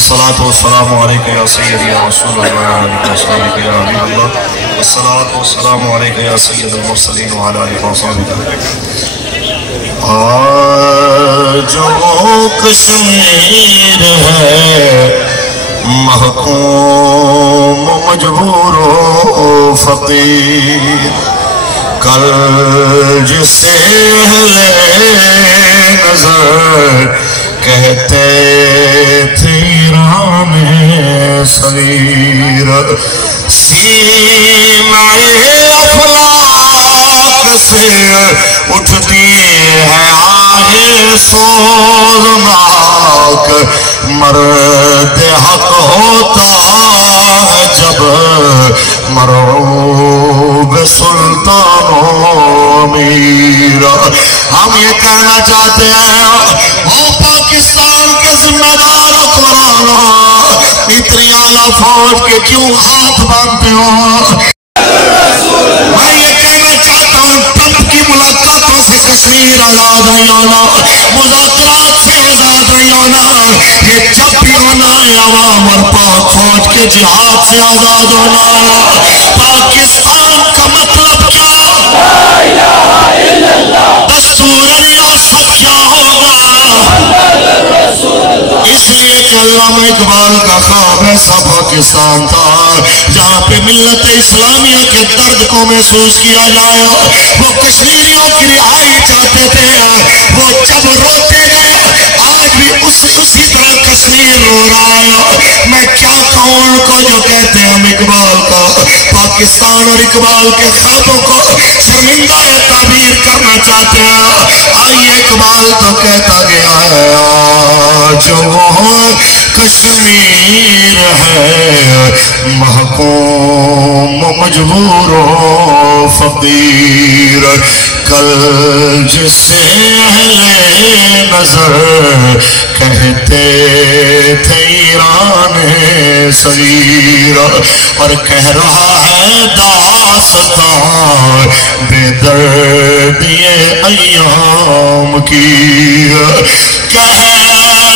والصلاة والسلام عليك يا سيدي يا رسول الله وصحبك يا حبيب الله والصلاة والسلام عليك يا سيد المرسلين وعلى آلك وصحبك. آج وہ کشمیر ہے محکوم مجبور و فقیر، کل جسے اہل نظر کہتے تھے ایران صغیر، سینہ افلاک سے اٹھتی ہے آہ سوزناک، مرد حق ہوتا ہے جب مرعوب سلطان و امیر۔ ہم یہ کہنا چاہتے ہیں وہ پاکستان کے ذمہ دار حکمرانوں، اتنی اعلیٰ فوج کے کیوں ہاتھ باندھتے ہو؟ میں یہ کہنا چاہتا ہوں ٹرمپ کی ملاقاتوں سے کشمیر آزاد نہیں ہونا، مذاکرات سے آزاد نہیں ہونا، یہ جب بھی ہونا ہے عوام اور پاک فوج کے جہاد سے آزاد ہونا۔ پاکستان کا مطلب کیا؟ دستور ریاست کیا ہوگا؟ اس لیے کہ علامہ اقبال کا خواب ایسا پاکستان تھا جہاں پہ ملت اسلامیہ کے درد کو محسوس کیا جائے۔ وہ کشمیریوں کی رہائی چاہتے تھے، وہ جب روتے گئے آج بھی اسی طرح کشمیر رو رہا ہے۔ میں کیا کہوں ان کو جو کہتے ہیں ہم اقبال کا پاکستان اور اقبال کے خوابوں کو شرمندہ تعبیر کرنا چاہتے ہیں۔ آئیے اقبال تو کہتا گیا ہے آج وہ کشمیر ہے محکوم مجبور و فقیر، کل جسے اہل نظر کہتے تھے ایران صغیر، اور کہہ رہا ہے داستان بے دردی ایام کی، کہہ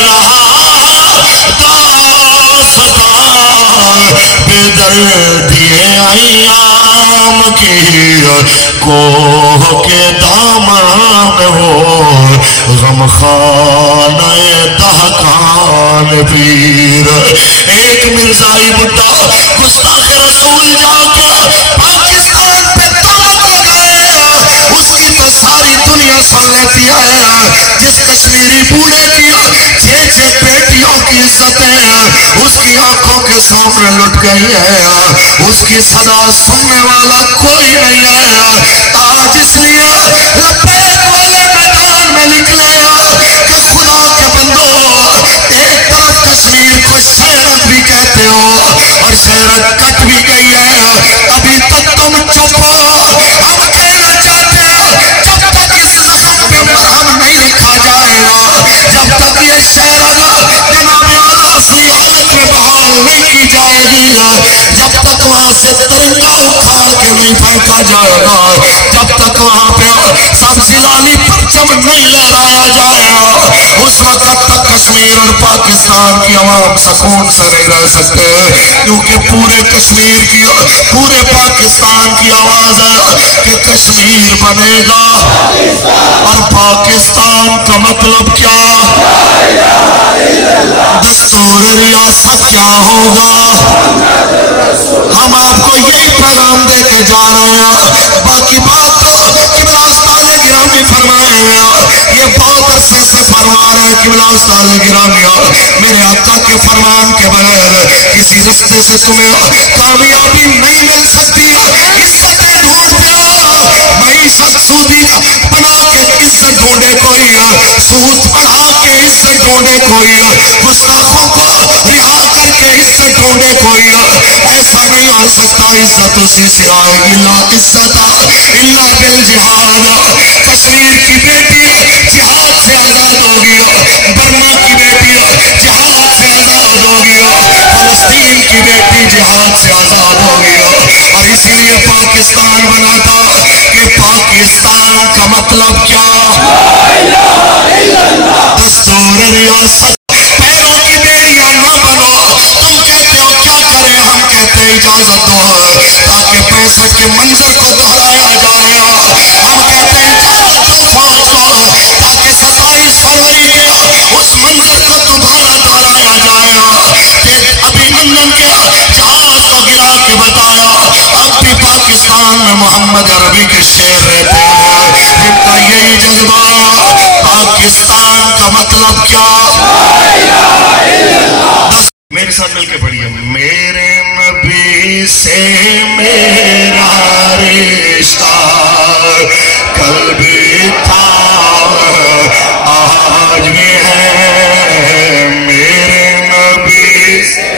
رہا داستان بے دردی ایام کی، کوہ کے دامن میں ہو غمخانہ دہقان پیر۔ ایک مرزائی بڈھا گستاخ رسول جا کے پاکستان پہ تالا لگایا، اس کی تو ساری دنیا سن لیتی ہے۔ جس کشمیری بوڑھے کی 6 بیٹیوں کی عزتیں اس کی آنکھوں کے سامنے لٹ گئی ہے، اس کی صدا سننے والا کوئی نہیں ہے۔ آج اس لیے لبیک والے میدان میں نکلے کہ خدا کے بندو، ایک طرف کشمیر کو شیرت بھی کہتے ہو اور شیرت کٹ بھی گئی ہے، ابھی تک تم چپ ہو۔ ہم کہنا چاہتے ہیں جب تک اس زخم پہ مرہم نہیں لکھا جائے گا، جب تک یہ شیرت جناب اعلیٰ اصلی حالت میں بحال نہیں کی جائے گی، جب تک وہاں سے ترنگا اکھاڑ کے نہیں پھینکا جائے گا، جب تک وہاں پہ سبزی لالی پرچم نہیں لہرایا جائے گا، اس وقت تک کشمیر اور پاکستان کی عوام سکون سے نہیں رہ سکتے، کیونکہ پورے کشمیر کی پورے پاکستان کی آواز ہے کہ کشمیر بنے گا اور پاکستان کا مطلب کیا؟ دستور ریاست کیا ہوگا؟ ہم آپ کو یہی پیغام دے کے جا رہے ہیں۔ باقی بات تو قبلہ استاد گرامی فرمائیں گے، یہ بہت عرصے سے فرما رہے ہیں قبلہ استاد گرامی، میرے آقا کے فرمان کے بغیر کسی رستے سے تمہیں کامیابی نہیں مل سکتی۔ عزتیں ڈھونڈتے ہو، معیشت سودی بنا کے عزت ڈھونڈے کوئی، سود بڑھا کے عزت ڈھونڈے کوئی، گستاخوں کو رہا کر کے عزت ڈھونڈے کوئی، ایسا نہیں ہو سکتا۔ عزت اسی سے آئے گی، لا عزت الا بالجہاد۔ کشمیر کی بیٹی جہاد سے آزاد ہوگی، برما کی بیٹی جہاد سے آزاد ہوگی، فلسطین کی بیٹی جہاد سے آزاد ہوگی، اور اسی لیے پاکستان بنا تھا کہ پاکستان کا مطلب کیا؟ دستور ریاست، پیروں کی بیڑیاں نہ بنو، اجازت دو تاکہ 65 کے منظر کو دہرایا جائے. ہم کہتے ہیں اجازت دو فوج کو تاکہ 27 فروری کے اس منظر کو دوبارہ دہرایا جائے. پھر ابھی نندن کے جہاز کو گرا کے بتایا اب بھی پاکستان میں محمد عربی کے شعر رہتے ہیں. ان کا یہی جذبہ. پاکستان کا مطلب کیا؟ بس میرے ساتھ مل کے پڑھیے. میرے نبی سے میرا رشتہ کل بھی تھا آج بھی ہے. میرے نبی سے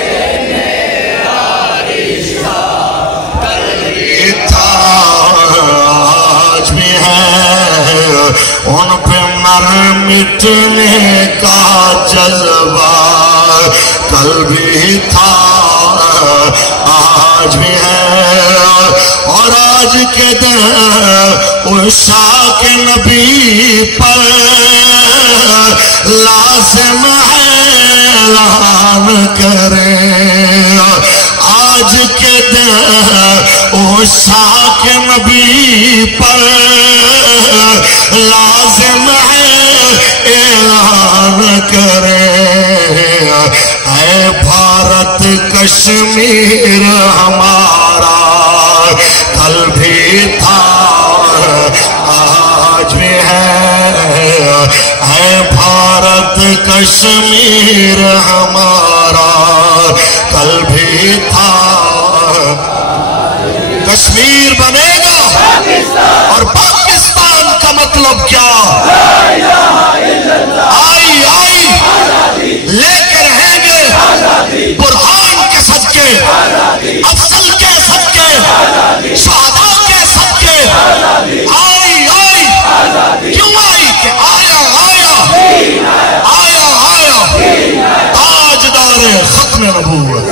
میرا رشتہ کل بھی تھا آج بھی ہے. ان پہ مر مٹنے کا جذبہ کل بھی تھا آج بھی ہے. اور آج کے دن عشاق نبی پر لازم ہے اعلان کریں. آج کے دن عشاق نبی پر لازم ہے اعلان کریں. اے بھارت کشمیر ہمارا کل بھی تھا آج بھی ہے. اے بھارت کشمیر ہمارا کل بھی تھا. کشمیر بنے گا اور پاکستان کا مطلب کیا؟ آئی آئی لے کے رہیں گے برہان کے صدقے افضل کے صدقے شہداء کے صدقے. آئی آئی کیوں آئی کہ آیا آیا آیا آیا تاجدار ختم نبوت.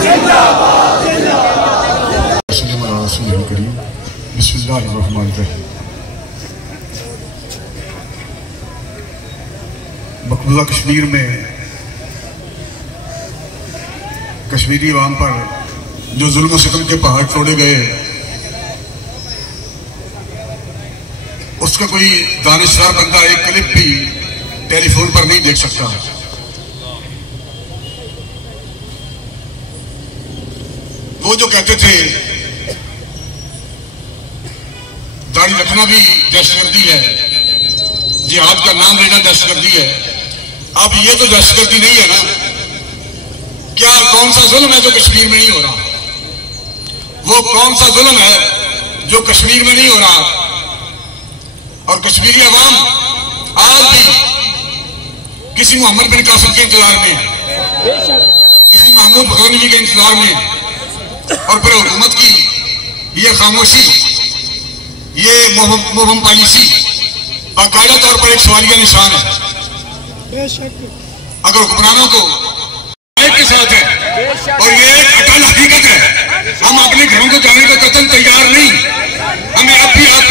بسم اللہ الرحمن الرحیم. مقبوضہ کشمیر میں کشمیری عوام پر جو ظلم و ستم کے پہاڑ توڑے گئے اس کا کوئی دانشور بندہ ایک کلپ بھی ٹیلی فون پر نہیں دیکھ سکتا. وہ جو کہتے تھے داڑھی رکھنا بھی دہشت گردی ہے, جہاد کا نام لینا دہشت گردی ہے. اب یہ تو دہشت گردی نہیں ہے نا. کیا کون سا ظلم ہے جو کشمیر میں نہیں ہو رہا؟ وہ کون سا ظلم ہے جو کشمیر میں نہیں ہو رہا؟ اور کشمیری عوام آج بھی کسی محمد بن قاسم کے انتظار میں, کسی محمود بغلانی جی کے انتظار میں, اور پھر حکومت کی یہ خاموشی, یہ مبہم پالیسی باقاعدہ طور پر ایک سوالیہ نشان ہے. اگر حکمرانوں کو ایک کے ساتھ ہے اور یہ ایک اٹل حقیقت ہے, ہم اپنے گھروں کو جانے کا قطعاً تیار نہیں. ہمیں اب بھی آپ